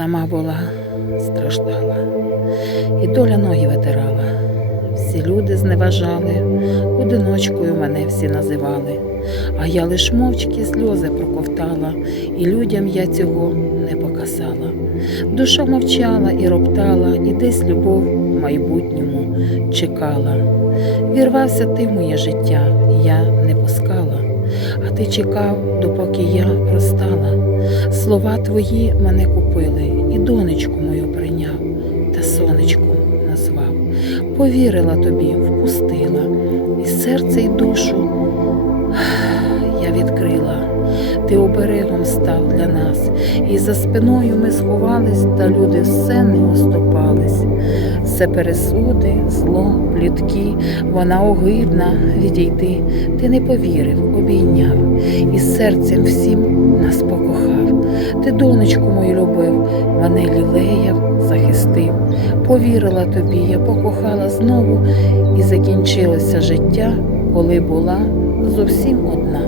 Сама була страждала, і доля ноги витирала. Всі люди зневажали, одиночкою мене всі називали, а я лиш мовчки сльози проковтала, і людям я цього не показала. Душа мовчала і роптала, і десь любов в майбутньому чекала. Вірвався ти в моє життя, я не пускала, ти чекав, допоки я розстала. Слова твої мене купили, і донечку мою прийняв, та сонечку назвав. Повірила тобі, впустила, і серце й душу я відкрила. Ти оберегом став для нас, і за спиною ми сховались, та люди все не оступались. Все пересуди, зло, плітки, вона огидна відійти. Ти не повірив, обійняв, серцем всім нас покохав. Ти, донечку мою любив, мене лілеяв, захистив. Повірила тобі, я покохала знову, і закінчилося життя, коли була зовсім одна.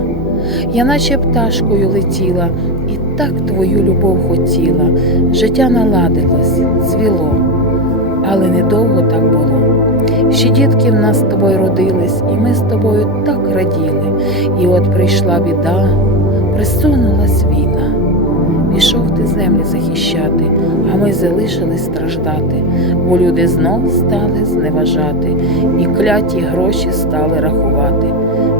Я наче пташкою летіла, і так твою любов хотіла. Життя наладилось, цвіло, але недовго так було. Ще дітки в нас з тобою родились, і ми з тобою так раділи. І от прийшла біда, присунулась війна. Пішов ти землі захищати, а ми залишились страждати, бо люди знов стали зневажати, і кляті гроші стали рахувати.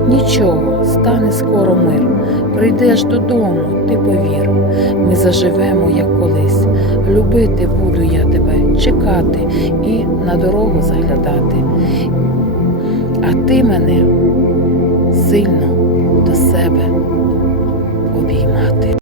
Нічого, стане скоро мир. Прийдеш додому, ти повір. Ми заживемо, як колись. Любити буду я тебе, чекати і на дорогу заглядати. А ти мене сильно до себе обіймати.